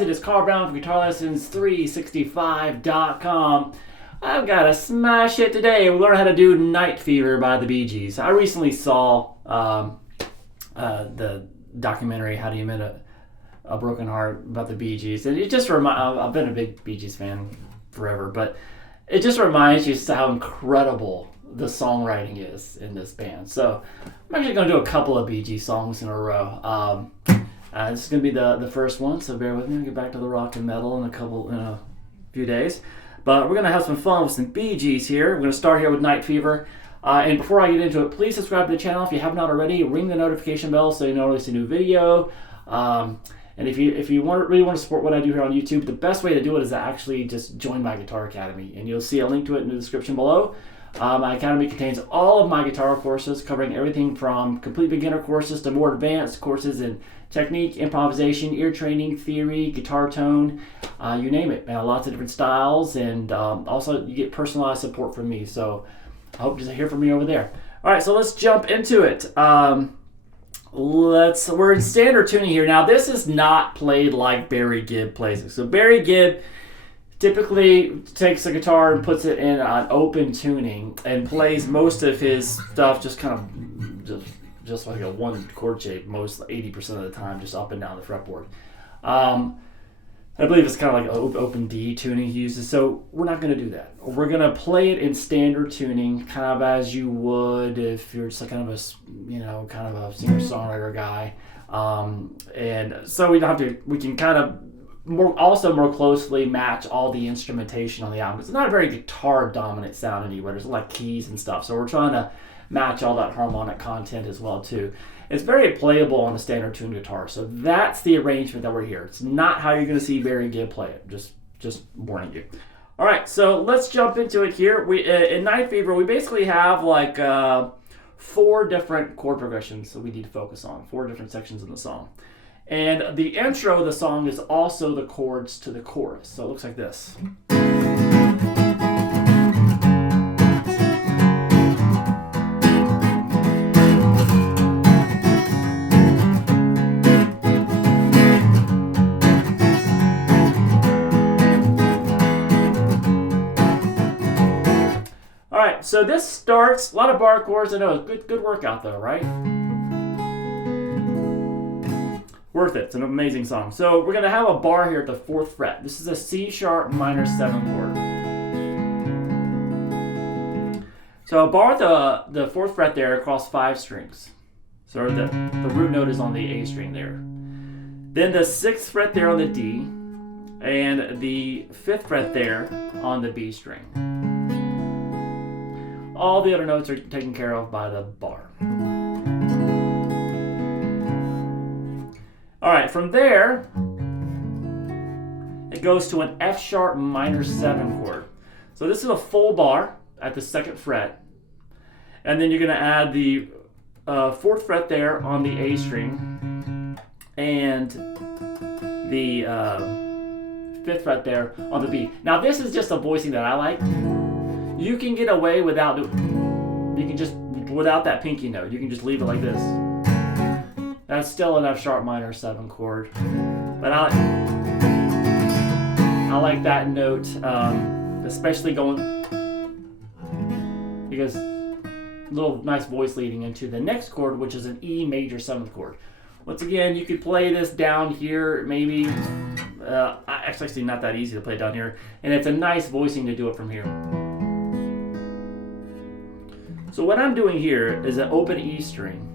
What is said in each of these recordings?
guys, it is Carl Brown from GuitarLessons365.com. I've got a smash hit today. We learn how to do Night Fever by the Bee Gees. I recently saw the documentary How Do You Mend a Broken Heart about the Bee Gees, and it just I've been a big Bee Gees fan forever, but it just reminds you how incredible the songwriting is in this band. So I'm actually going to do a couple of Bee Gees songs in a row. This is going to be the first one, so bear with me. I'll get back to the rock and metal in a few days. But we're going to have some fun with some Bee Gees here. We're going to start here with Night Fever. And before I get into it, please subscribe to the channel if you have not already. Ring the notification bell so you know when I release a new video. And if you really want to support what I do here on YouTube, the best way to do it is to actually just join my Guitar Academy. And you'll see a link to it in the description below. My academy contains all of my guitar courses, covering everything from complete beginner courses to more advanced courses in technique, improvisation, ear training, theory, guitar tone, you name it. Lots of different styles, and also you get personalized support from me. So I hope to hear from you over there. All right, so let's jump into it. We're in standard tuning here. Now, this is not played like Barry Gibb plays it. So Barry Gibb typically takes the guitar and puts it in an open tuning and plays most of his stuff just kind of just like a one chord shape, most 80% of the time, just up and down the fretboard. I believe it's kind of like an open D tuning he uses. So we're not going to do that. We're going to play it in standard tuning, kind of as you would if you're just like kind of a singer-songwriter guy. And so we don't have to. We can kind of more closely match all the instrumentation on the album. It's not a very guitar dominant sound anywhere. There's a lot of keys and stuff, so we're trying to match all that harmonic content as well too. It's very playable on a standard tuned guitar, so that's the arrangement that we're here. It's not how you're going to see Barry Gibb play it. Just warning you. All right, so let's jump into it here. We in Night Fever, we basically have like 4 different chord progressions that we need to focus on. 4 different sections in the song. And the intro of the song is also the chords to the chorus. So it looks like this. All right, so this starts, a lot of bar chords. I know, good workout though, right? Worth it. It's an amazing song. So we're going to have a bar here at the 4th fret. This is a C sharp minor 7 chord. So a bar at the 4th fret there across 5 strings. So the root note is on the A string there. Then the 6th fret there on the D, and the 5th fret there on the B string. All the other notes are taken care of by the bar. All right, from there, it goes to an F sharp minor 7 chord. So this is a full bar at the 2nd fret. And then you're going to add the 4th fret there on the A string and the 5th fret there on the B. Now this is just a voicing that I like. You can get away without that pinky note. You can just leave it like this. That's still an F sharp minor 7 chord, but I like that note, especially because a little nice voice leading into the next chord, which is an E major 7th chord. Once again, you could play this down here, maybe. It's actually not that easy to play down here, and it's a nice voicing to do it from here. So what I'm doing here is an open E string,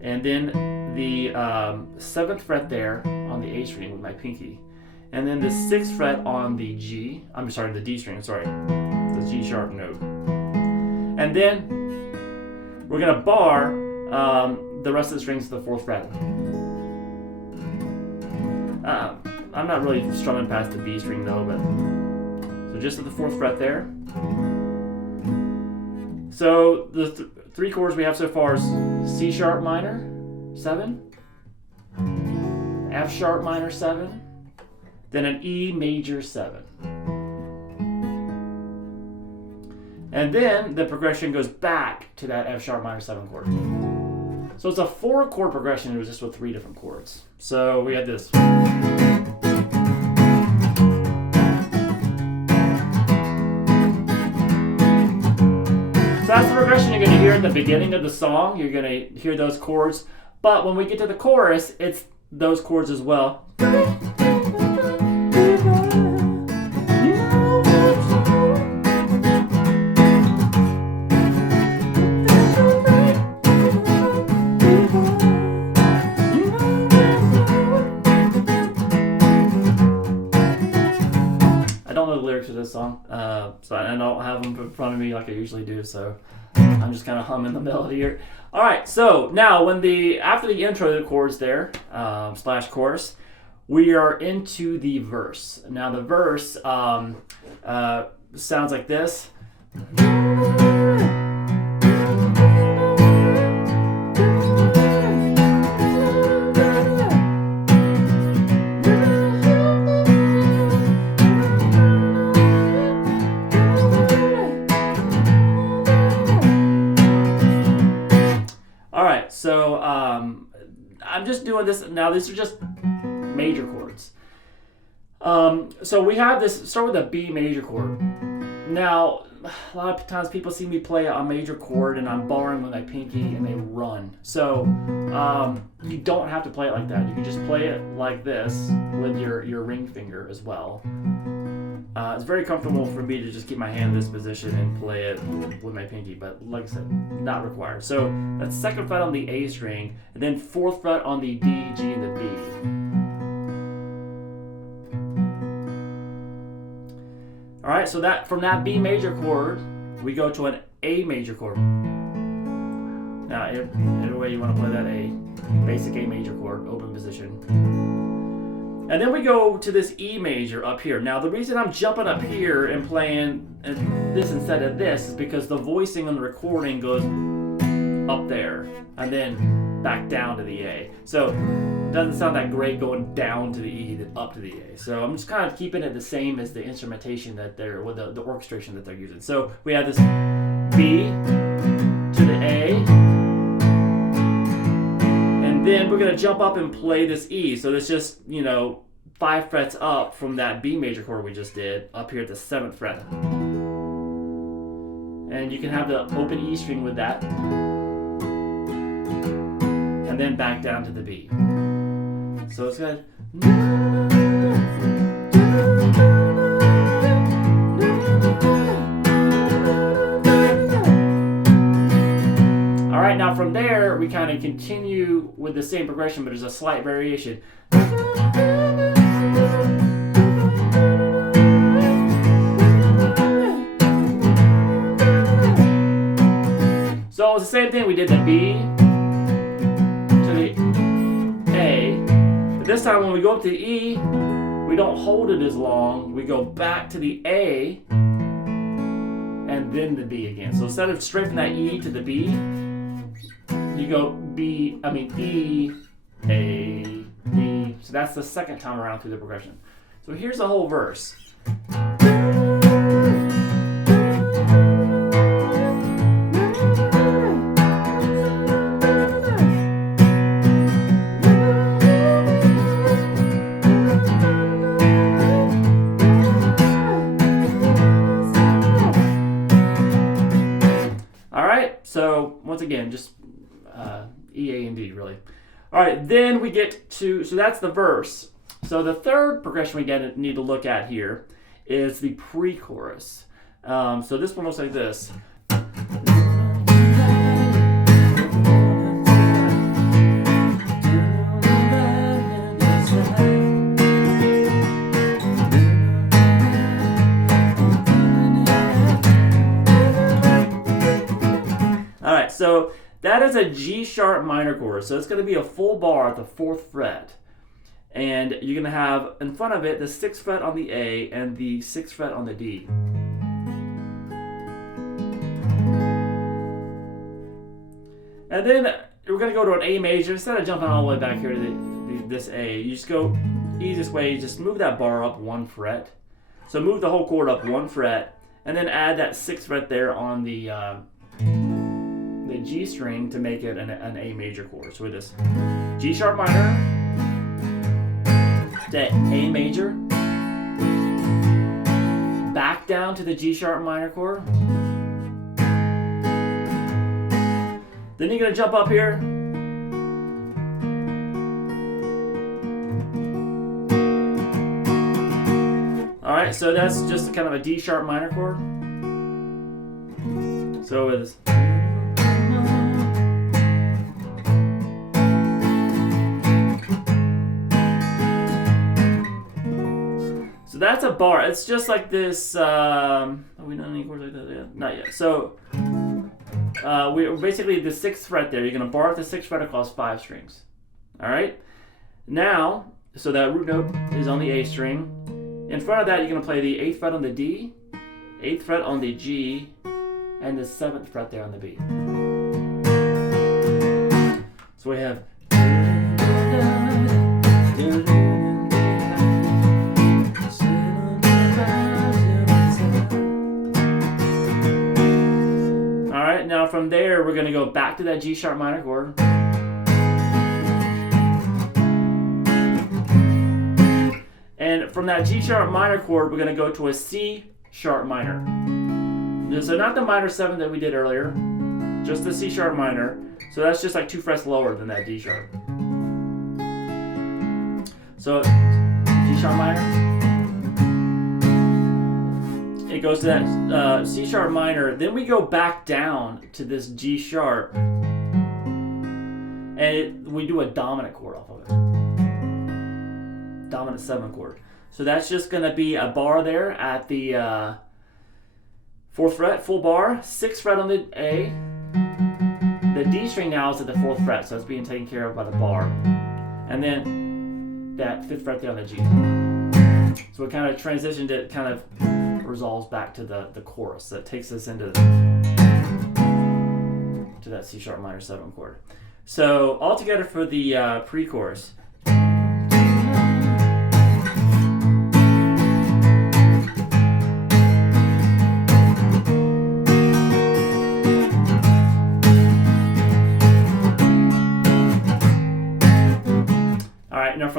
and then the 7th fret there on the A string with my pinky, and then the 6th fret on the D string, the G sharp note. And then we're going to bar the rest of the strings to the 4th fret. I'm not really strumming past the B string though, but so just at the 4th fret there. So the 3 chords we have so far is C sharp minor 7, F sharp minor 7, then an E major 7. And then the progression goes back to that F sharp minor 7 chord. So it's a 4 chord progression, it was just with 3 different chords. So we had this. progression you're going to hear at the beginning of the song. You're going to hear those chords. But when we get to the chorus, it's those chords as well. To this song, so I don't have them in front of me like I usually do, so I'm just kind of humming the melody here. All right, so now after the intro of the chords there, slash chorus, we are into the verse. Now the verse sounds like this. So I'm just doing this now. These are just major chords. So we have this. Start with a B major chord. Now, a lot of times people see me play a major chord, and I'm borrowing with my pinky, and they run. So you don't have to play it like that. You can just play it like this with your ring finger as well. It's very comfortable for me to just keep my hand in this position and play it with my pinky, but like I said, not required. So that's 2nd fret on the A string, and then 4th fret on the D, G, and the B. All right, so that from that B major chord, we go to an A major chord. Now, either way you want to play that A, basic A major chord, open position. And then we go to this E major up here. Now the reason I'm jumping up here and playing this instead of this is because the voicing on the recording goes up there and then back down to the A. So it doesn't sound that great going down to the E then up to the A. So I'm just kind of keeping it the same as the instrumentation that they're, with the orchestration that they're using. So we have this B to the A. Then we're going to jump up and play this E. So it's just, 5 frets up from that B major chord we just did, up here at the 7th fret. And you can have the open E string with that. And then back down to the B. So it's good. All right, now from there, we kind of continue with the same progression, but there's a slight variation. So it's the same thing. We did the B to the A, but this time when we go up to the E, we don't hold it as long. We go back to the A and then the B again. So instead of straight from that E to the B, you go E, A, B. So that's the 2nd time around through the progression. So here's the whole verse. All right, so once again, just E, A, and D, really. All right, then we get to, so that's the verse. So the 3rd progression we need to look at here is the pre-chorus. So this one looks like this. All right, so that is a G sharp minor chord. So it's going to be a full bar at the 4th fret. And you're going to have in front of it the 6th fret on the A and the 6th fret on the D. And then we're going to go to an A major. Instead of jumping all the way back here to this A, you just go easiest way, you just move that bar up 1 fret. So move the whole chord up 1 fret, and then add that 6th fret there on the G string to make it an A major chord. So with this G sharp minor to A major, back down to the G sharp minor chord, Then you're going to jump up here. Alright, so that's just kind of a D sharp minor chord. So it's so that's a bar. It's just like this. Have we done any chords like that yet? Not yet. So we're basically the 6th fret there. You're going to bar at the 6th fret across 5 strings. Alright? Now, so that root note is on the A string. In front of that, you're going to play the 8th fret on the D, 8th fret on the G, and the 7th fret there on the B. So we have. Alright, now from there, we're going to go back to that G sharp minor chord. And from that G sharp minor chord, we're going to go to a C sharp minor. So not the minor 7 that we did earlier, just the C sharp minor. So that's just like 2 frets lower than that D sharp. So G sharp minor. It goes to that C sharp minor. Then we go back down to this G sharp, and we do a dominant chord off of it. Dominant 7 chord. So that's just going to be a bar there at the 4th fret, full bar, 6th fret on the A. The D string now is at the 4th fret, so it's being taken care of by the bar. And then that 5th fret there on the G. So it kind of transitioned, it kind of resolves back to the chorus. That takes us into that C sharp minor 7 chord. So all together for the pre-chorus.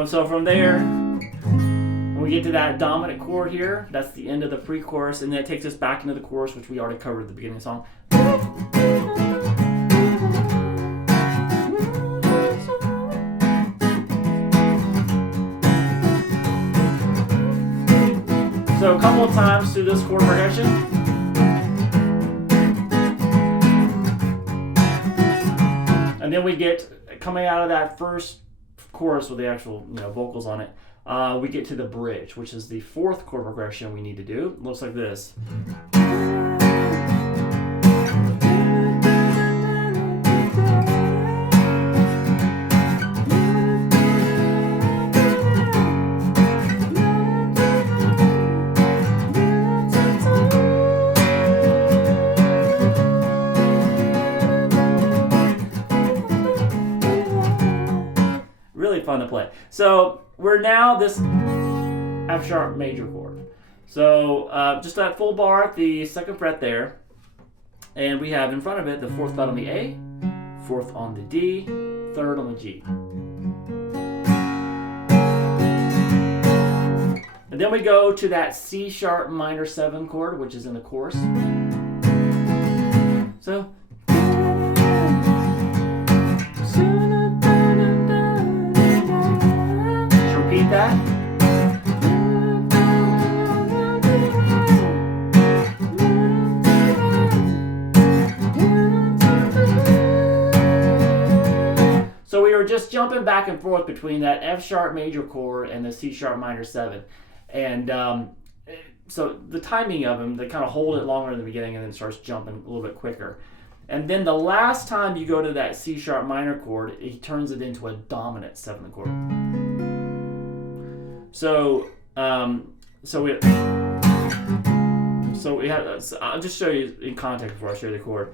From there, when we get to that dominant chord here, that's the end of the pre-chorus, and then it takes us back into the chorus, which we already covered at the beginning of the song. So a couple of times through this chord progression. And then we get, coming out of that first chorus with the actual vocals on it, we get to the bridge, which is the 4th chord progression we need to do. It looks like this. Fun to play. So we're now this F sharp major chord. So just that full bar at the 2nd fret there, and we have in front of it the 4th fret on the A, 4th on the D, 3rd on the G. And then we go to that C sharp minor 7 chord, which is in the chorus. So that. So we were just jumping back and forth between that F sharp major chord and the C sharp minor 7. And so the timing of them, they kind of hold it longer in the beginning and then starts jumping a little bit quicker. And then the last time you go to that C sharp minor chord, he turns it into a dominant 7th chord. So we have. I'll just show you in context before I show you the chord.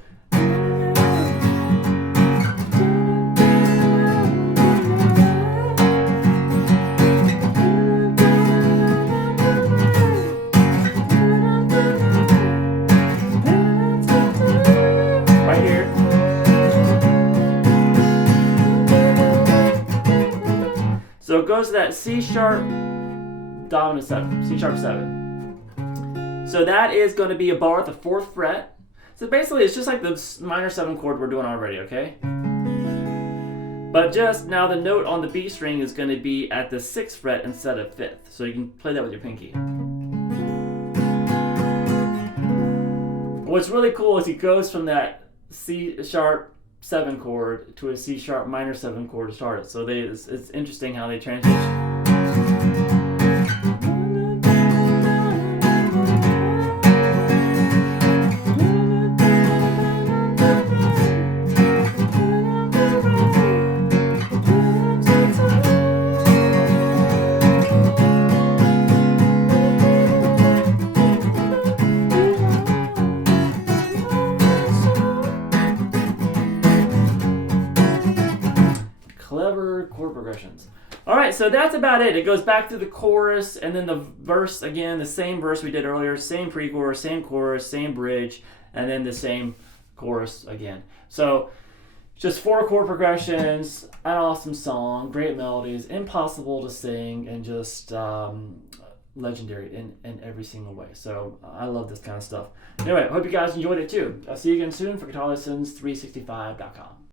Right here. So it goes to that C sharp dominant 7, C sharp 7. So that is going to be a bar at the 4th fret. So basically, it's just like the minor 7 chord we're doing already, okay? But just now the note on the B string is going to be at the 6th fret instead of 5th. So you can play that with your pinky. What's really cool is he goes from that C sharp 7 chord to a C sharp minor 7 chord to start it. So it's interesting how they transition. Clever chord progressions. All right, so that's about it. It goes back to the chorus and then the verse again, the same verse we did earlier, same pre-chorus, same chorus, same bridge, and then the same chorus again. So just 4 chord progressions, an awesome song, great melodies, impossible to sing, and just legendary in every single way. So I love this kind of stuff. Anyway, I hope you guys enjoyed it too. I'll see you again soon for GuitarLessons365.com.